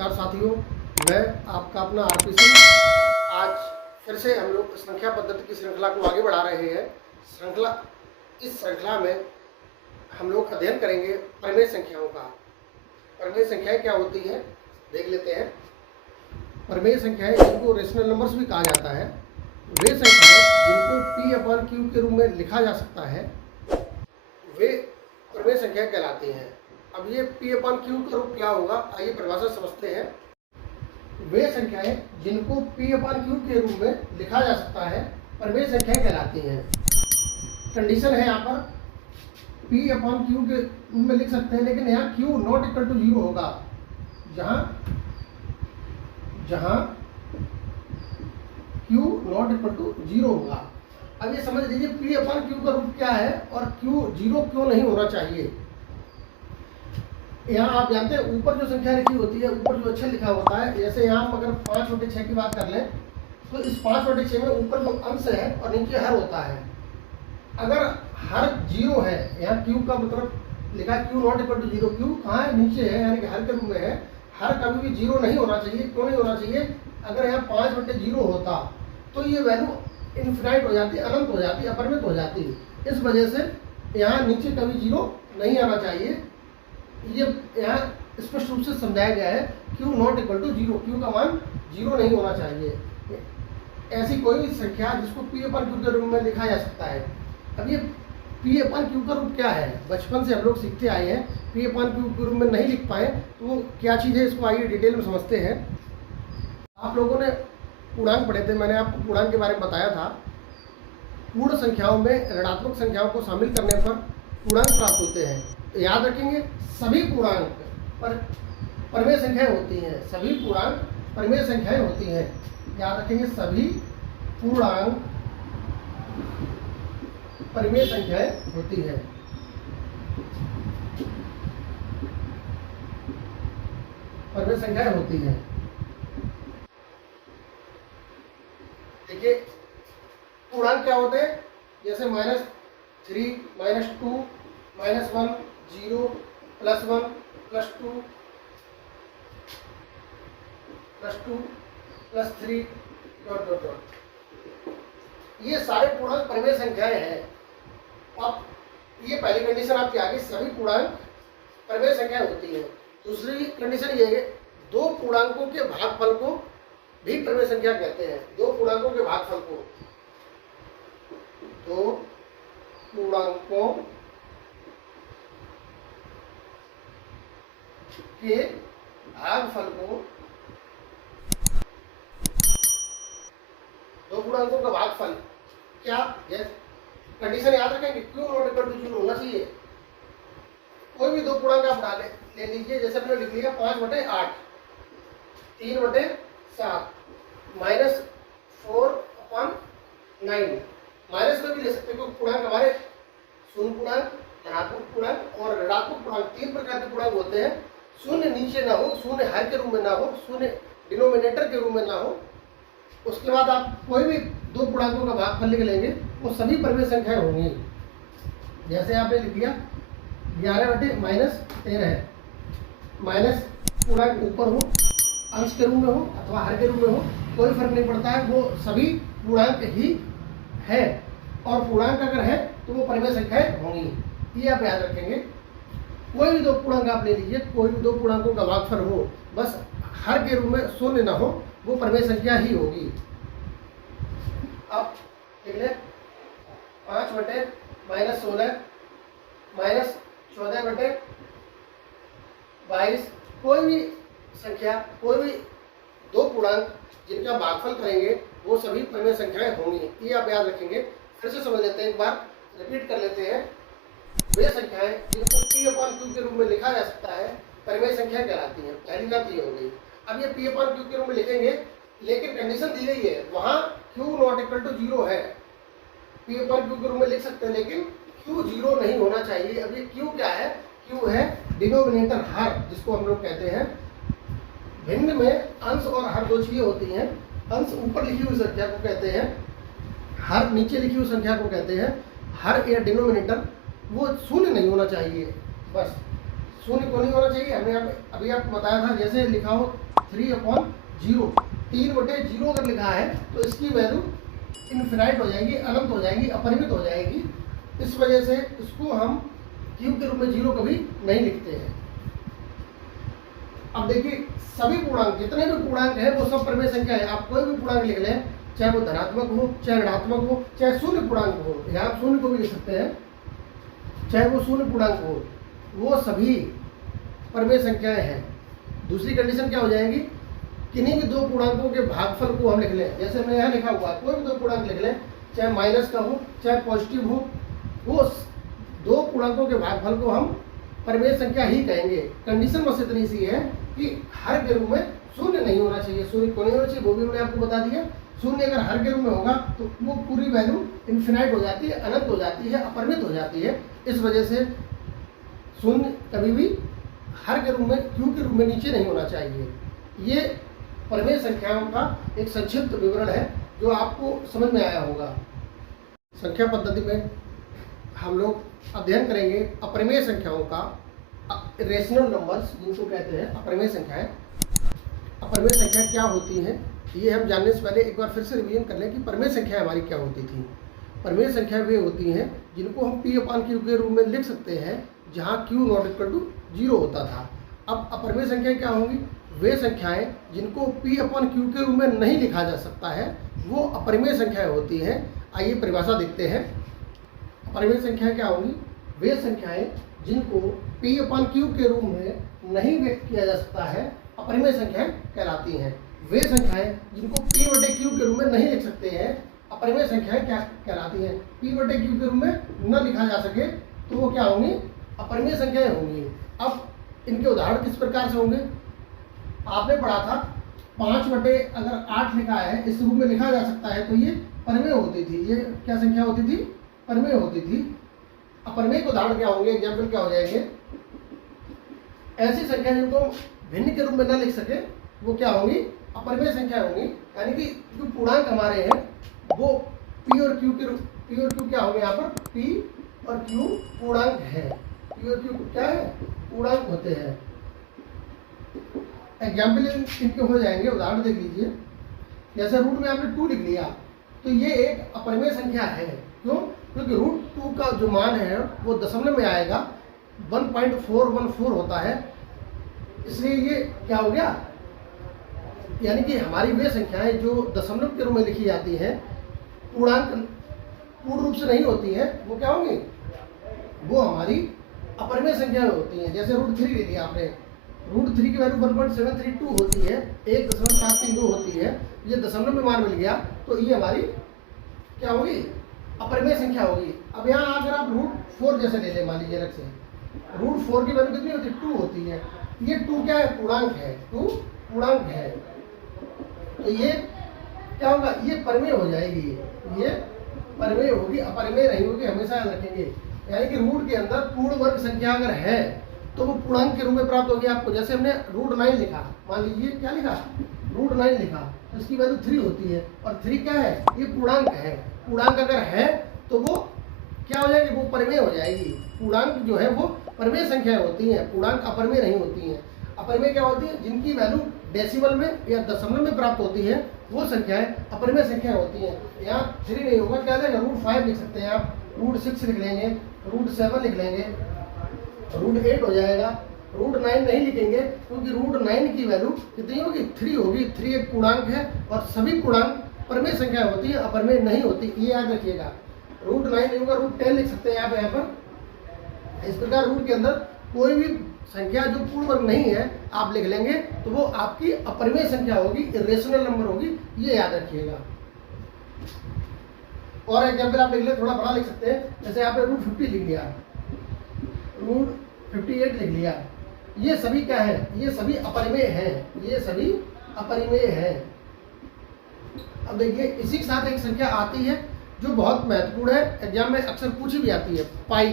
नमस्कार साथियों, मैं आपका अपना आरपी सिंह। आज फिर से हम लोग संख्या पद्धति की श्रृंखला को आगे बढ़ा रहे हैं। इस श्रृंखला में हम लोग अध्ययन करेंगे परिमेय संख्याओं का। परिमेय संख्याएं क्या होती हैं देख लेते हैं। परिमेय संख्याएं, जिनको रेशनल नंबर्स भी कहा जाता है, वे संख्याएं जिनको P/Q के रूप में लिखा जा सकता है, वे परिमेय संख्याएं कहलाती हैं। अब ये P/Q का रूप क्या होगा, आइए परिभाषा समझते हैं। वे संख्याएं जिनको P/Q के रूप में लिखा जा सकता है परिमेय संख्याएं कहलाती हैं। कंडीशन है यहाँ पर P/Q के रूप में लिख सकते हैं, लेकिन यहाँ Q नॉट इक्वल टू 0 होगा। जहाँ Q नॉट इक्वल टू 0 होगा। अब ये समझ लीजिए P/Q का रूप क्या है और Q 0 क्यों नहीं होना चाहिए। यहाँ आप जानते हैं ऊपर जो संख्या लिखी होती है, ऊपर जो अक्षर लिखा होता है, जैसे यहाँ हम अगर 5/6 की बात कर लें तो इस 5/6 में ऊपर जो अंश है और नीचे हर होता है। अगर हर 0 है, यहाँ Q का मतलब लिखा है Q not equal to 0, Q कहाँ है, नीचे है, यानी कि हर के रूप में है। हर कभी भी 0 नहीं होना चाहिए। क्यों नहीं होना चाहिए? अगर यहाँ 5/0 होता तो ये वैल्यू इनफिनाइट हो जाती, अनंत हो जाती, अपरिमित हो जाती। इस वजह से यहाँ नीचे कभी 0 नहीं आना चाहिए। ये यहाँ स्पष्ट रूप से समझाया गया है Q not equal to 0, Q का मान 0 नहीं होना चाहिए। ऐसी कोई भी संख्या जिसको P/Q के रूप में लिखा जा सकता है। अब ये P/Q का रूप क्या है, बचपन से हम लोग सीखते आए हैं, P/Q के रूप में नहीं लिख पाए तो वो क्या चीज़ है, इसको आइए डिटेल में समझते हैं। आप लोगों ने पूर्णांक पढ़े थे, मैंने आपको पूर्णांक के बारे में बताया था। पूर्ण संख्याओं में ऋणात्मक संख्याओं को शामिल करने पर पूर्णांक प्राप्त होते हैं। याद रखेंगे, सभी पूर्णांक पर परिमेय संख्याएं होती हैं। सभी पूर्णांक परिमेय संख्याएं होती हैं। याद रखेंगे, सभी पूर्णांक परिमेय संख्याएं होती हैं। परिमेय संख्याएं होती हैं। देखिए पूर्णांक क्या होते हैं, जैसे -3, -2, -1, 0, +1, +2, +2, +3, ... ये सारे पूर्णांक परिमेय संख्याएं हैं। अब ये पहली कंडीशन आपकी आ गई, सभी पूर्णांक परिमेय संख्याएं होती है। दूसरी कंडीशन ये है, दो पूर्णांकों के भागफल को भी परिमेय संख्या कहते हैं। दो पूर्णांकों के भागफल को, दो पूर्णांकों के भागफल को, दो पूर्णांकों का भागफल क्या, कंडीशन याद रखेंगे, Q नॉट इक्वल टू 0 होना चाहिए। कोई भी दो पूर्णांक आप ले लीजिए, जैसे हमने लिख लिया 5/8, 3/7, -4/9। माइनस में भी ले सकते हैं, क्योंकि पूर्णांक हमारे शून्य पूर्णांक, धनात्मक पूर्णांक और ऋणात्मक पूर्णांक, तीन प्रकार के पूर्णांक होते हैं। शून्य नीचे ना हो, शून्य हर के रूप में ना हो, शून्य डिनोमिनेटर के रूप में ना हो। उसके बाद आप कोई भी दो पूर्णांकों का भागफल लिख लेंगे, वो सभी परिमेय संख्याएं होंगी। जैसे आपने लिख लिया 11/-13 है। माइनस पूर्णांक ऊपर हो, अंश के रूप में हो अथवा हर के रूप में हो, कोई फर्क नहीं पड़ता है, वो सभी पूर्णांक ही है। और पूर्णांक अगर है तो वो परिमेय संख्याएं होंगी। ये आप याद रखेंगे। कोई भी दो पूर्णांक आप ले लीजिए, कोई भी दो पूर्णांकों का भागफल हो, बस हर के रूप में शून्य ना हो, वो परिमेय संख्या ही होगी। अब लिख लें 5/-16 -14/22। कोई भी संख्या, कोई भी दो पूर्णांक जिनका भागफल करेंगे वो सभी परिमेय संख्याएं होंगी। ये आप याद रखेंगे। फिर से समझ लेते हैं, एक बार रिपीट कर लेते हैं। वे संख्याएं जिनको P/Q के रूप में लिखा जा सकता है परिमेय संख्या कहलाती हैं। पहली बात ये हो गई। अब ये P/Q के रूप में लिखेंगे, लेकिन कंडीशन दी गई है, वहां Q नॉट इक्वल टू 0 है। P/Q के रूप में लिख सकते हैं, लेकिन Q 0 नहीं होना चाहिए। अब ये Q क्या है? Q है डिनोमिनेटर, हर, जिसको हम लोग कहते हैं। भिन्न में अंश और हर दो चीजें होती हैं। अंश ऊपर लिखी हुई संख्या को कहते हैं, हर नीचे लिखी हुई संख्या को कहते हैं। हर या डिनोमिनेटर वो शून्य नहीं होना चाहिए, बस शून्य को नहीं होना चाहिए। हमने अभी आपको बताया था, जैसे लिखा हो 3/0, 3/0 अगर लिखा है तो इसकी वैल्यू इनफिनाइट हो जाएगी, अनंत हो जाएगी, अपरिमित हो जाएगी। इस वजह से इसको हम क्यूब के रूप में 0 कभी नहीं लिखते हैं। अब देखिए सभी पूर्णांक, जितने भी पूर्णांक है वो सब परिमेय संख्या है। आप कोई भी पूर्णांक लिख लें, चाहे वो धनात्मक हो, चाहे ऋणात्मक हो, चाहे शून्य पूर्णांक हो, या आप शून्य को भी लिख सकते हैं, चाहे वो शून्य पूर्णांक हो, वो सभी परिमेय संख्याएं हैं। दूसरी कंडीशन क्या हो जाएगी, किन्हीं भी दो पूर्णांकों के भागफल को हम लिख लें, जैसे मैं यहाँ लिखा हुआ है, कोई भी दो पूर्णांक लिख लें, चाहे माइनस का हो चाहे पॉजिटिव हो, वो दो पूर्णांकों के भागफल को हम परिमेय संख्या ही कहेंगे। कंडीशन बस इतनी सी है कि हर के रूप में शून्य नहीं होना चाहिए। शून्य क्यों नहीं होना चाहिए वो भी मैंने आपको बता दिया। शून्य अगर हर के रूप में होगा तो वो पूरी वैल्यू इन्फिनाइट हो जाती है, अनंत हो जाती है, अपरिमित हो जाती है। इस वजह से शून्य कभी भी हर के रूप में, क्यू के रूप में नीचे नहीं होना चाहिए। ये परिमेय संख्याओं का एक संक्षिप्त विवरण है जो आपको समझ में आया होगा। संख्या पद्धति में हम लोग अध्ययन करेंगे अपरिमेय संख्याओं का, रेशनल नंबर्स जिनको कहते हैं अपरिमेय संख्याएं। अपरिमेय संख्या क्या होती हैं ये हम जानने से पहले एक बार फिर से रिवीजन कर लें कि परिमेय संख्या हमारी क्या होती थी। परिमेय संख्या वे होती हैं जिनको हम P/Q के रूप में लिख सकते हैं जहां Q ≠ 0 होता था। अब अपरिमेय संख्याएं क्या होंगी, वे संख्याएं जिनको P/Q के रूप में नहीं लिखा जा सकता है वो अपरिमेय संख्याएं होती हैं। आइए परिभाषा देखते हैं। अपरिमेय संख्याएं क्या होंगी, वे संख्याएं जिनको P/Q के रूप में नहीं व्यक्त किया जा सकता है अपरिमेय संख्याएं कहलाती हैं। वे संख्याएं जिनको P/Q के रूप में नहीं लिख सकते हैं अपरिमेय संख्याएं क्या कहलाती हैं। P/Q के रूप में न लिखा जा सके तो वो क्या होंगी, अपरिमेय संख्याएं होंगी। अब इनके उदाहरण किस प्रकार से होंगे, आपने पढ़ा था 5/8 लिखा है, इस रूप में लिखा जा सकता है तो ये परिमेय होती थी। ये क्या संख्या होती थी, परिमेय होती थी। अपरिमेय के उदाहरण क्या होंगे, एग्जाम्पल क्या हो जाएंगे, ऐसी संख्या जिनको भिन्न के रूप में न लिख सके वो क्या होंगी, अपरिमेय संख्या होंगी। यानी कि जो पूर्णांक हमारे हैं वो P और Q के रूप, P और Q क्या होंगे, यहाँ पर P और Q पूर्णांक है। P और Q क्या है, पूर्णांक होते हैं। एग्जाम्पल इनके हो जाएंगे, उदाहरण देख लीजिए। जैसे रूट में आपने 2 लिख लिया तो ये एक अपरिमेय संख्या है। क्यों, क्योंकि √2 का जो मान है वो दशमलव में आएगा, 1.414 होता है, इसलिए ये क्या हो गया, यानी कि हमारी वे संख्याएं जो दशमलव के रूप में लिखी जाती हैं, पूर्णांक पूर्ण रूप से नहीं होती हैं, वो क्या होंगी, वो हमारी अपरिमेय संख्याएं होती हैं। जैसे √3 ले लिया आपने, √3 की वैल्यू 1.732 होती है, 1.732 होती है, ये दशमलव में मान मिल गया तो ये हमारी क्या होगी, अपरिमेय संख्या होगी। अब यहाँ अगर आप √4 जैसे ले लें, मान लीजिए अलग से, √4 की वैल्यू कितनी होती है, 2 होती है। ये 2 क्या है, पूर्णांक है, 2 पूर्णांक है, तो ये क्या होगा, ये परिमेय हो जाएगी, ये परिमेय होगी, अपरिमेय नहीं होगी, हमेशा याद रखेंगे। यानी कि रूट के अंदर पूर्ण वर्ग संख्या अगर है तो वो पूर्णांक के रूप में प्राप्त होगी आपको। जैसे हमने √9 लिखा, मान लीजिए क्या लिखा, √9 लिखा, तो इसकी वैल्यू 3 होती है, और 3 क्या है, ये पूर्णांक है। पूर्णांक अगर है तो वो क्या हो जाएगी, वो परिमेय हो जाएगी। पूर्णांक जो है वो परिमेय संख्याएं होती हैं, पूर्णांक अपरिमेय नहीं होती हैं। अपरिमेय क्या होती है, जिनकी वैल्यू डेसिमल में या दशमलव में प्राप्त होती है वो संख्याएं अपरिमेय संख्याएं होती हैं। यहाँ 3 नहीं होगा, क्या जाएगा, √5 लिख सकते हैं आप, √6 लिख लेंगे, √7 लिख लेंगे, √8 हो जाएगा। √9 नहीं लिखेंगे क्योंकि √9 की वैल्यू कितनी होगी, 3 होगी। 3 एक पूर्णांक है और सभी पूर्णांक परिमेय संख्या होती है, अपरिमेय नहीं होती, ये याद रखिएगा। √9 नहीं होगा, √10 लिख सकते हैं आप यहाँ पर। इस प्रकार रूट के अंदर कोई भी संख्या जो पूर्ण वर्ग नहीं है आप लिख लेंगे तो वो आपकी अपरिमेय संख्या होगी, इरेशनल नंबर होगी, ये याद रखिएगा। और एग्जाम्पल आप लिख ले, थोड़ा बड़ा लिख सकते हैं, जैसे आपने √50 लिख लिया, √58 लिख लिया, ये सभी क्या है, ये सभी अपरिमेय हैं, ये सभी अपरिमेय हैं। अब देखिए इसी के साथ एक संख्या आती है जो बहुत महत्वपूर्ण है, एग्जाम में अक्सर पूछी भी आती है, पाई।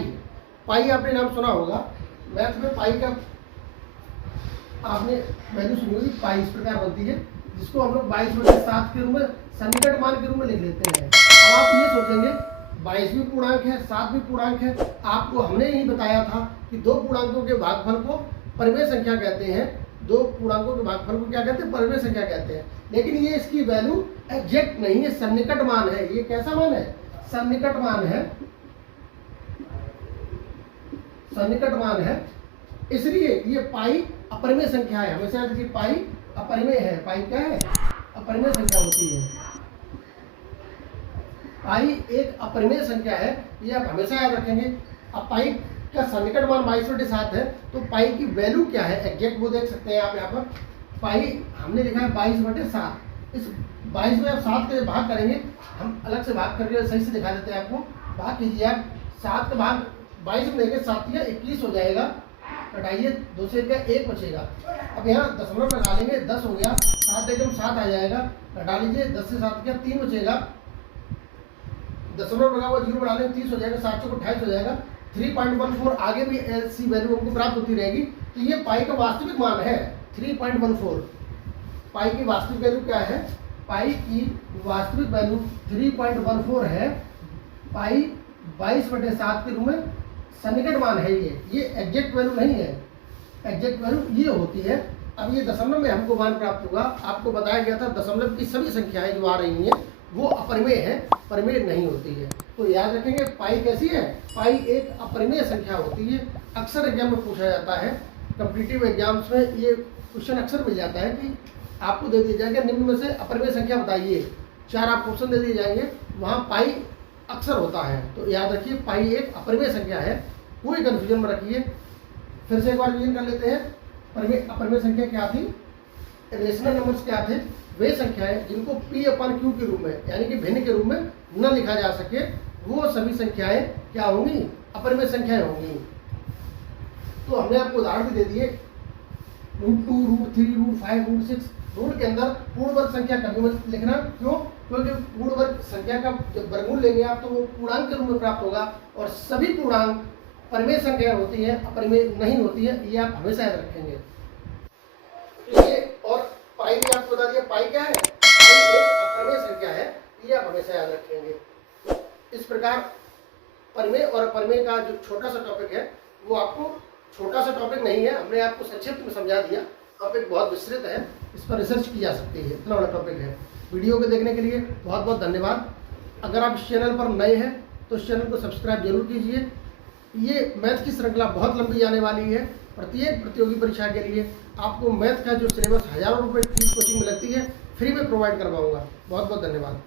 पाई आपने नाम सुना होगा, मैथ में पाई का आपने वैल्यू सुनी होगी, पाई इस प्रकार बनती है, जिसको हम लोग 22/7 के रूप में सन्निकट मान के रूप में लिख लेते हैं। अब आप ये सोचेंगे 22 भी पूर्णांक है, 7 भी पूर्णांक है, आपको हमने ही बताया था कि दो पूर्णांकों के भागफल को परिमेय संख्या कहते हैं। दो पूर्णांकों के भागफल को क्या कहते हैं? परिमेय संख्या कहते हैं। लेकिन ये इसकी वैल्यू एग्जैक्ट नहीं है, सन्निकट मान है। ये कैसा मान है? सन्निकट मान है, सन्निकट मान है। इसलिए ये पाई अपरिमेय संख्या है। हमेशा याद रखिए, पाई अपरिमेय है। पाई क्या है? अपरिमेय संख्या होती है। पाई एक अपरिमेय संख्या है, ये आप हमेशा याद रखेंगे। अब पाई का सन्निकट मान 22/7 है, तो पाई की वैल्यू क्या है एग्जैक्ट वो देख सकते हैं आप यहाँ पर। पाई हमने लिखा है 22/7। इस 22 में आप 7 के भाग करेंगे, हम अलग से भाग करके सही से दिखा देते हैं आपको। भाग कीजिए आप, 7 का भाग 22 में देंगे, 7 या 21 हो जाएगा। घटाइए, 2 से 1 बचेगा। अब यहाँ दशमलव लगा लेंगे, 10 हो गया। 7 एकदम 7 आ जाएगा। घटा लीजिए, 10 से 7 क्या 3 बचेगा। दशमलव लगा हुआ 0 बढ़ा लेंगे, 30 हो जाएगा। 7 चौक 28 हो जाएगा। 3.14 आगे भी ऐसी वैल्यू हमको प्राप्त होती रहेगी। तो ये पाई का वास्तविक मान है 3.14। पाई की वास्तविक वैल्यू क्या है? पाई की वास्तविक वैल्यू 3.14 है। पाई 22/7 के रूप में सन्निकट मान है। ये एग्जैक्ट वैल्यू नहीं है। एग्जैक्ट वैल्यू ये होती है। अब ये दशमलव में हमको मान प्राप्त होगा। आपको बताया गया था दशमलव की सभी संख्याएं जो आ रही हैं वो अपरिमेय है, परिमेय नहीं होती है। तो याद रखेंगे, पाई कैसी है? पाई एक अपरिमेय संख्या होती है। अक्सर एग्जाम में पूछा जाता है, कॉम्पिटिटिव एग्जाम्स में ये क्वेश्चन अक्सर मिल जाता है कि आपको दे दिया जाएगा निम्न में से अपरिमेय संख्या बताइए। 4 आप क्वेश्चन दे दिए जाएंगे, वहाँ पाई अक्सर होता है। तो याद रखिए, पाई एक अपरिमेय संख्या है, कोई कंफ्यूजन में रखिए। फिर से एक बार रिवीजन कर लेते हैं। अपरिमेय संख्या क्या थी? रेशनल नंबर्स क्या थे? वे संख्याएं जिनको P/Q के रूप में यानी कि भिन्न के रूप में न लिखा जा सके, वो सभी संख्याएं क्या होंगी? अपरिमेय संख्याएं होंगी। तो हमने आपको उदाहरण भी दे दिए, √2, √3, √5, √6। रूट के अंदर पूर्ण वर्ग संख्या कभी मत लिखना। क्यों? क्योंकि पूर्ण वर्ग संख्या का जब वर्गमूल लेंगे आप तो वो पूर्णांक के रूप में प्राप्त होगा, और सभी पूर्णांक परिमेय संख्या होती है, अपरिमेय नहीं होती है। ये आप हमेशा याद रखेंगे। ये और पाई भी आपको बता दिया, पाई क्या है? पाई एक अपरिमेय संख्या है, ये आप हमेशा याद रखेंगे। इस प्रकार परिमेय और अपरिमेय का जो छोटा सा टॉपिक है वो आपको छोटा सा टॉपिक नहीं है, हमने आपको संक्षिप्त में समझा दिया। टॉपिक बहुत विस्तृत है, इस पर रिसर्च की जा सकती है, इतना बड़ा टॉपिक है। वीडियो को देखने के लिए बहुत बहुत धन्यवाद। अगर आप इस चैनल पर नए हैं तो इस चैनल को सब्सक्राइब जरूर कीजिए। ये मैथ की श्रृंखला बहुत लंबी आने वाली है। प्रत्येक प्रतियोगी परीक्षा के लिए आपको मैथ का जो सिलेबस हज़ारों रुपये फीस कोचिंग में लगती है, फ्री में प्रोवाइड करवाऊंगा। बहुत बहुत धन्यवाद।